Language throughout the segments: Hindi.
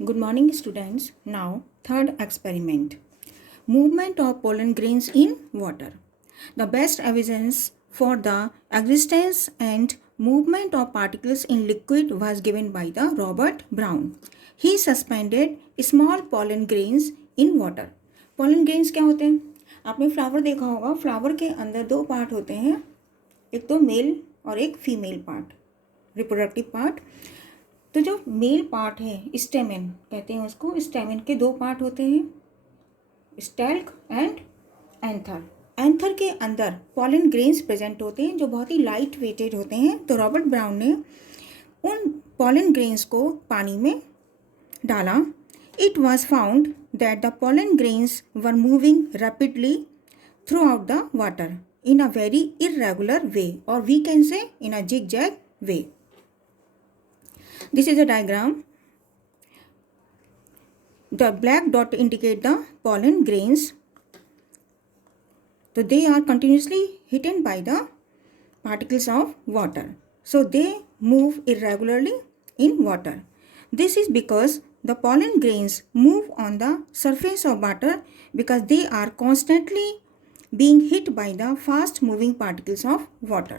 Good morning, students. Now, third experiment. Movement of pollen grains in water. The best evidence for the existence and movement of particles in liquid was given by the Robert Brown. He suspended small pollen grains in water. Pollen grains क्या होते हैं? आपने फ्लावर देखा होगा. फ्लावर के अंदर दो पार्ट होते हैं, एक तो मेल और एक फीमेल पार्ट, रिप्रोडक्टिव पार्ट. तो जो मेल पार्ट है, स्टेमेन कहते हैं उसको. स्टेमेन के दो पार्ट होते हैं, स्टेल्क एंड एंथर. एंथर के अंदर पॉलन ग्रेन्स प्रेजेंट होते हैं जो बहुत ही लाइट वेटेड होते हैं. तो रॉबर्ट ब्राउन ने उन पॉलन ग्रेन्स को पानी में डाला. It was found that the pollen grains were moving rapidly through out the water in a very irregular way, or we can say in a zigzag way. This is a diagram. The black dot indicate the pollen grains. So they are continuously hidden by the particles of water. So they move irregularly in water. This is because the pollen grains move on the surface of water because they are constantly being hit by the fast moving particles of water.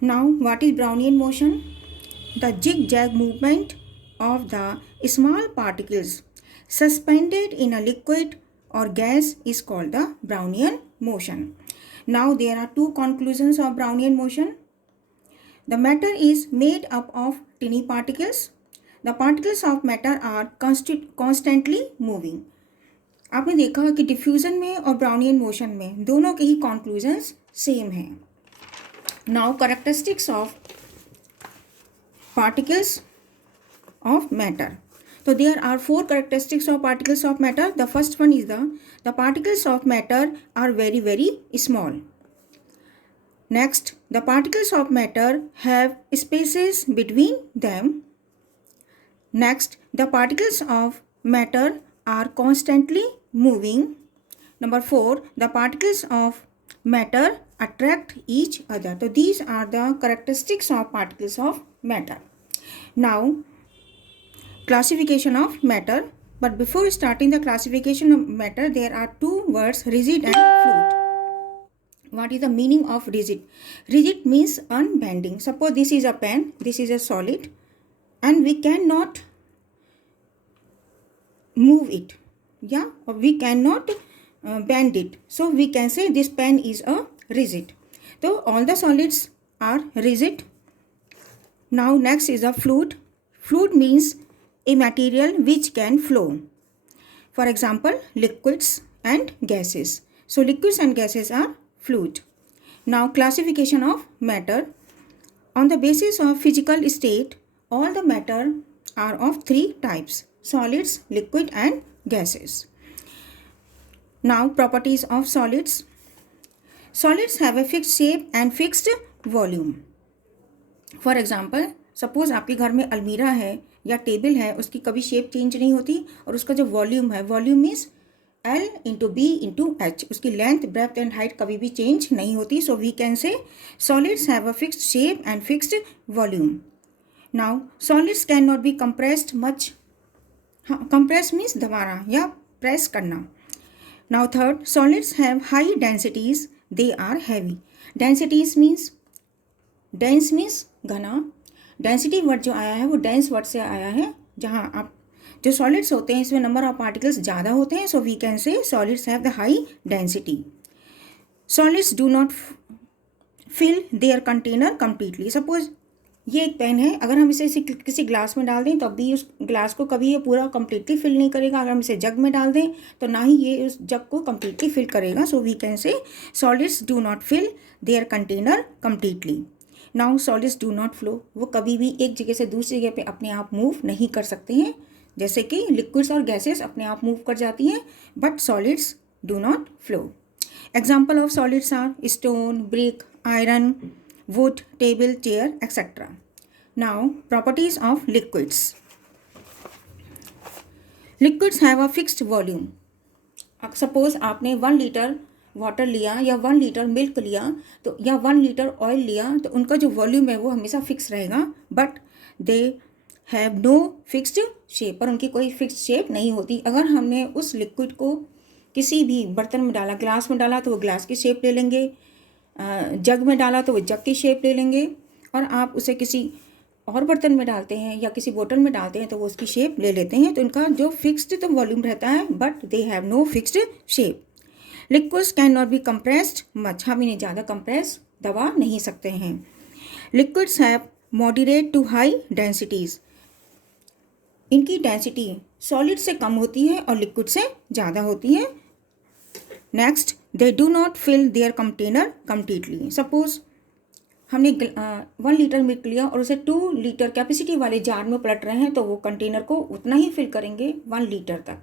Now, what is Brownian motion? The zigzag movement of the small particles suspended in a liquid or gas is called the Brownian motion. Now, there are two conclusions of Brownian motion. The matter is made up of tiny particles. The particles of matter are constantly moving. आपने देखा कि डिफ्यूज़न में और ब्राउनियन मोशन में दोनों के ही कॉन्क्लूजन्स सेम हैं. Now characteristics of particles of matter. तो there are four characteristics of particles of matter. The first one is the particles of matter are very very small. Next, the particles of matter have spaces between them. Next, the particles of matter are constantly moving. Number 4, the particles of matter attract each other. So these are the characteristics of particles of matter. Now, classification of matter. But before starting the classification of matter, there are two words, rigid and fluid. What is the meaning of rigid? Rigid means unbending. Suppose this is a pen, this is a solid, and we cannot move it, or we cannot bend it. So we can say this pen is a rigid. So all the solids are rigid. Now next is a fluid. Fluid means a material which can flow. For example, liquids and gases. So liquids and gases are fluid. Now classification of matter. On the basis of physical state, all the matter are of three types: solids, liquid and gases. Now properties of solids. Solids have a fixed shape and fixed volume. For example, suppose आपके घर में अलमीरा है या टेबल है, उसकी कभी शेप चेंज नहीं होती और उसका जो वॉल्यूम है, volume means L into B into H, उसकी लेंथ, ब्रेथ एंड हाइट कभी भी चेंज नहीं होती. So we can say solids have a fixed shape and fixed volume. Now solids cannot be compressed much. Compress means दबाना या प्रेस करना. Now third, solids have high densities, they are heavy. Densities means, dense means घना. डेंसिटी वर्ड जो आया है वो डेंस वर्ड से आया है, जहाँ आप जो सॉलिड्स होते हैं इसमें नंबर ऑफ पार्टिकल्स ज़्यादा होते हैं. So we can say solids have the high density. Solids do not fill their container completely. Suppose ये एक पेन है, अगर हम इसे किसी ग्लास में डाल दें तो अभी उस ग्लास को कभी ये पूरा कम्प्लीटली फिल नहीं करेगा. अगर हम इसे जग में डाल दें तो ना ही ये उस जग को कम्प्लीटली फिल करेगा. So we can say solids do not fill their container completely. Now solids do not flow. वो कभी भी एक जगह से दूसरी जगह पे अपने आप मूव नहीं कर सकते हैं, जैसे कि लिक्विड्स और गैसेस अपने आप मूव कर जाती हैं, but solids do not flow. Example of solids are stone, brick, iron, wood, table, chair, etc. Now, properties of liquids. Liquids have a fixed volume. Suppose आपने 1 लीटर वाटर लिया या 1 लीटर मिल्क लिया तो या 1 लीटर ऑयल लिया, तो उनका जो वॉल्यूम है वो हमेशा फिक्स रहेगा, but they have no fixed shape, पर उनकी कोई फिक्स्ड शेप नहीं होती। अगर हमने उस लिक्विड को किसी भी बर्तन में डाला, ग्लास में डाला तो वो ग्लास की शेप ले लेंगे, जग में डाला तो वो जग की शेप ले लेंगे, और आप उसे किसी और बर्तन में डालते हैं या किसी बोतल में डालते हैं तो वो उसकी शेप ले लेते हैं। तो इनका जो फिक्स्ड तो वॉल्यूम रहता है, but they have no fixed shape. Liquids can not be compressed much, हम इन्हें ज़्यादा कंप्रेस दबा नहीं सकते हैं। Liquids have moderate to high densities, इनकी डेंसिटी सॉलिड से कम होती है और लिक्विड से ज़्यादा होती है। Next, they do not fill their container completely. Suppose हमने 1 लीटर मिल्क लिया और उसे 2 लीटर कैपेसिटी वाले जार में पलट रहे हैं, तो वो कंटेनर को उतना ही फिल करेंगे 1 लीटर तक।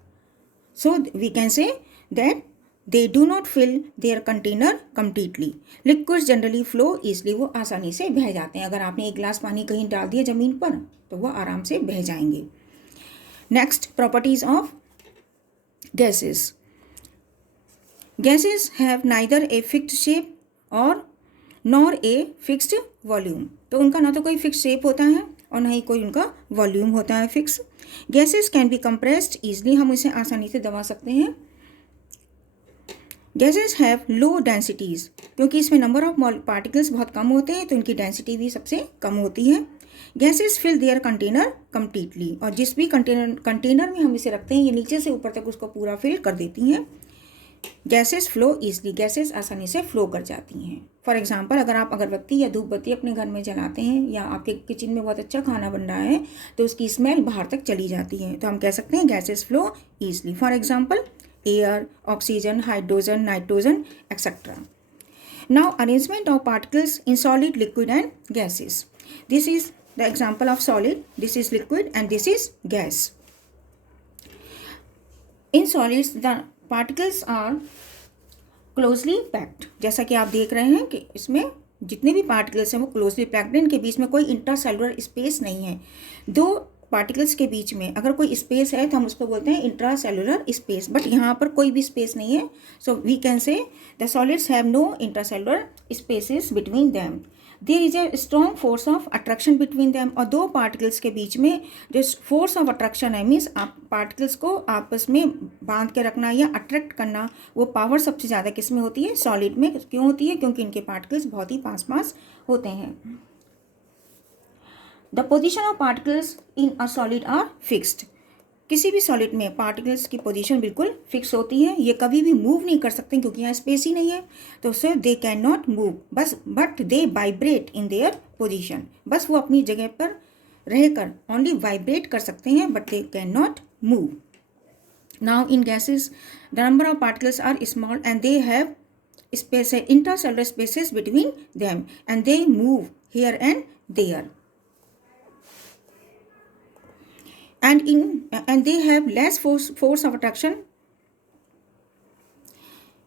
So we can say that they do not fill their container completely. Liquids generally flow easily, वो आसानी से बह जाते हैं। अगर आपने 1 गिलास पानी कहीं डाल दिया ज़मीन पर तो वह आराम से बह जाएंगे। Next, properties of gases. Gases have neither a fixed shape और नॉर ए फिक्स्ड वॉल्यूम, तो उनका ना तो कोई फिक्स शेप होता है और ना ही कोई उनका वॉल्यूम होता है fix. Gases can be compressed easily, हम इसे आसानी से दबा सकते हैं। गैसेस हैव लो डेंसिटीज़, क्योंकि इसमें नंबर ऑफ पार्टिकल्स बहुत कम होते हैं तो इनकी डेंसिटी भी सबसे कम होती है। Gases fill their container completely, और जिस भी कंटेनर में हम इसे रखते हैं ये नीचे से ऊपर तक उसको पूरा फिल कर देती हैं। गैसेस फ्लो ईजली, गैसेस आसानी से फ्लो कर जाती हैं। फॉर एग्जांपल, अगर आप अगरबत्ती या धूपबत्ती अपने घर में जलाते हैं या आपके किचन में बहुत अच्छा खाना बन रहा है तो उसकी स्मेल बाहर तक चली जाती है, तो हम कह सकते हैं gases flow easily. For example, air, oxygen, hydrogen, nitrogen etcetera. Now arrangement of particles in solid, liquid and gases. This is the example of solid, this is liquid and this is gas. In solids the particles are closely packed, जैसा कि आप देख रहे हैं कि इसमें जितने भी पार्टिकल्स हैं वो क्लोजली पैक्ड हैं, इनके बीच में कोई इंट्रासेलुलर स्पेस नहीं है। 2 पार्टिकल्स के बीच में अगर कोई स्पेस है तो हम उसको बोलते हैं इंट्रासेलुलर स्पेस, बट यहाँ पर कोई भी स्पेस नहीं है। So we can say the solids have no intracellular spaces between them. There is a strong force of attraction between them, और 2 पार्टिकल्स के बीच में जो फोर्स ऑफ अट्रैक्शन है, मीन्स आप पार्टिकल्स को आपस में बांध के रखना या अट्रैक्ट करना, वो पावर सबसे ज़्यादा किस में होती है? सॉलिड में। क्यों होती है? क्योंकि इनके पार्टिकल्स बहुत ही पास पास होते हैं। The position of particles in a solid are fixed, किसी भी सॉलिड में पार्टिकल्स की पोजीशन बिल्कुल फिक्स होती है, ये कभी भी मूव नहीं कर सकते क्योंकि यहाँ स्पेस ही नहीं है। तो so they can not move, but they vibrate in their position, बस वो अपनी जगह पर रहकर ओनली वाइब्रेट कर सकते हैं, but they can not move. Now in gases the number of particles are small and they have space, intracellular spaces between them and they move here and there, and they have less force of attraction.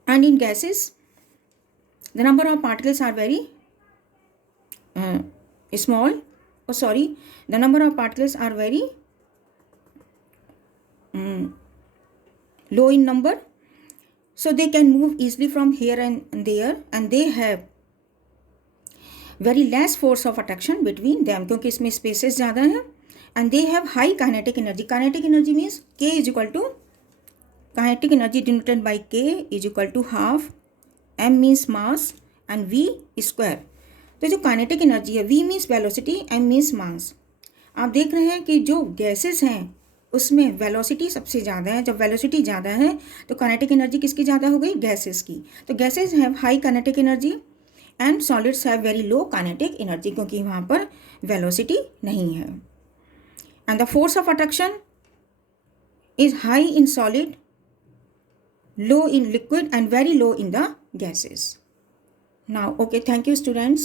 And in gases the number of particles are very small, the number of particles are very low in number, so they can move easily from here and there, and they have very less force of attraction between them, क्योंकि इसमें spaces ज़्यादा हैं। and they have high kinetic energy. Kinetic energy means K is equal to, kinetic energy denoted by K is equal to half M means mass and V square. तो जो kinetic energy है, V means velocity, M means mass. आप देख रहे हैं कि जो गैसेस हैं उसमें वेलोसिटी सबसे ज़्यादा है। जब वेलोसिटी ज़्यादा है तो kinetic energy किसकी ज़्यादा हो गई? गैसेस की। तो gases have high kinetic energy and solids have very low kinetic energy, क्योंकि वहाँ पर वेलोसिटी नहीं है। And the force of attraction is high in solid, low in liquid and very low in the gases. Now, okay, thank you students.